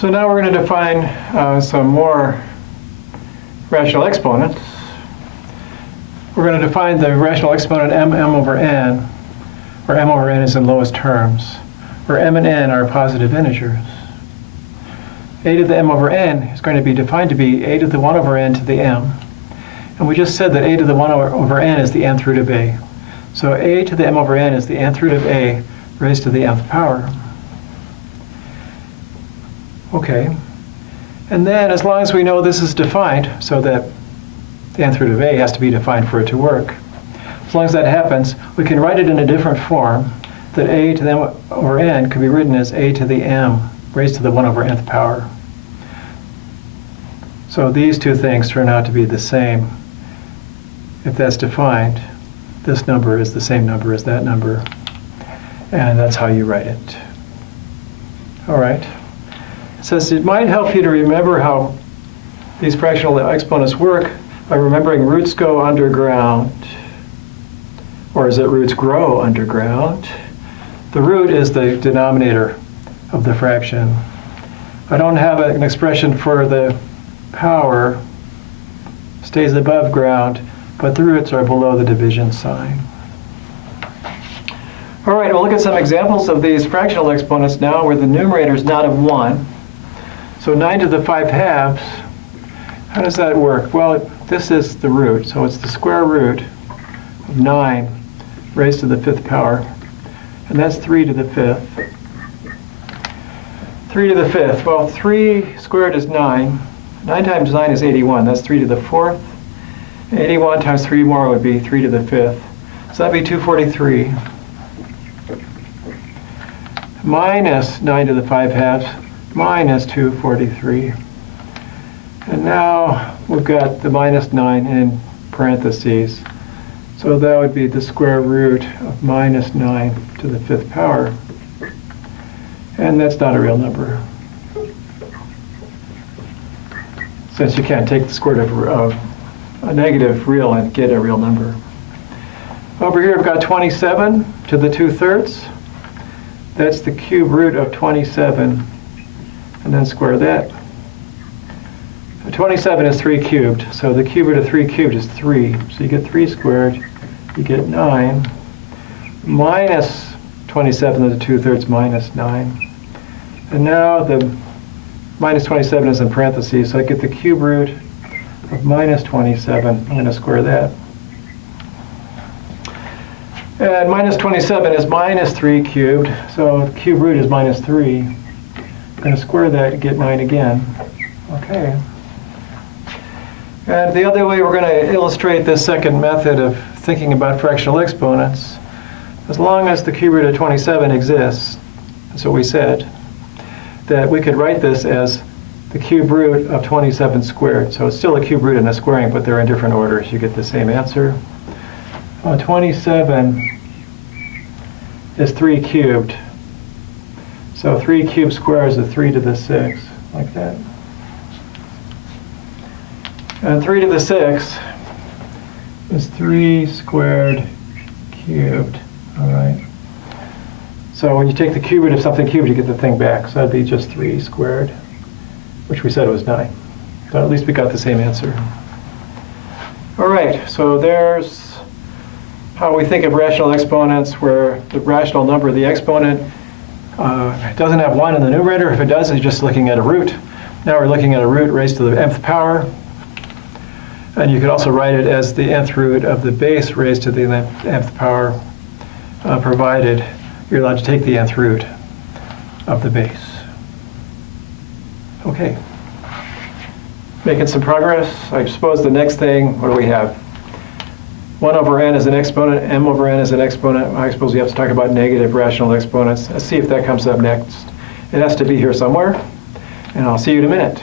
So now we're going to define some more rational exponents. We're going to define the rational exponent m over n, where m over n is in lowest terms, where m and n are positive integers. A to the m over n is going to be defined to be a to the 1 over n to the m. And we just said that a to the 1 over n is the nth root of a. So a to the m over n is the nth root of a raised to the nth power. Okay. And then as long as we know this is defined, so that the nth root of a has to be defined for it to work, as long as that happens, we can write it in a different form, that a to the m over n could be written as a to the m raised to the 1 over nth power. So these two things turn out to be the same. If that's defined, this number is the same number as that number. And that's how you write it. All right. It says it might help you to remember how these fractional exponents work by remembering roots go underground. Or is it roots grow underground? The root is the denominator of the fraction. I don't have an expression for the power, stays above ground, but the roots are below the division sign. All right, we'll look at some examples of these fractional exponents now where the numerator is not of 1. So 9 to the 5 halves, how does that work? Well, this is the root, so it's the square root of 9 raised to the 5th power, and that's 3 to the 5th. 3 to the 5th, well, 3 squared is 9. 9 times 9 is 81, that's 3 to the 4th. 81 times 3 more would be 3 to the 5th. So that'd be 243. Minus 9 to the 5 halves, minus 243. And now we've got the minus 9 in parentheses. So that would be the square root of minus 9 to the 5th power. And that's not a real number, since you can't take the square root of a negative real and get a real number. Over here I've got 27 to the 2/3. That's the cube root of 27, and then square that. 27 is 3 cubed, so the cube root of 3 cubed is 3. So you get 3 squared, you get 9, minus 27 to the 2/3 minus 9. And now the minus 27 is in parentheses, so I get the cube root of minus 27. I'm going to square that. And minus 27 is minus 3 cubed, so the cube root is minus 3. I'm going to square that and get 9 again. Okay. And the other way we're going to illustrate this second method of thinking about fractional exponents, as long as the cube root of 27 exists, that's what we said, that we could write this as the cube root of 27 squared. So it's still a cube root and a squaring, but they're in different orders. You get the same answer. 27 is 3 cubed. So 3 cubed squares is 3 to the 6, like that. And 3 to the 6 is 3 squared cubed. All right. So when you take the cube root of something cubed, you get the thing back. So that'd be just 3 squared, which we said was 9. So at least we got the same answer. All right, so there's how we think of rational exponents, where the rational number, the exponent, doesn't have 1 in the numerator. If it does, it's just looking at a root. Now we're looking at a root raised to the nth power. And you could also write it as the nth root of the base raised to the nth power, provided you're allowed to take the nth root of the base. Okay. Making some progress. I suppose the next thing, what do we have? 1 over n is an exponent, m over n is an exponent. I suppose we have to talk about negative rational exponents. Let's see if that comes up next. It has to be here somewhere, and I'll see you in a minute.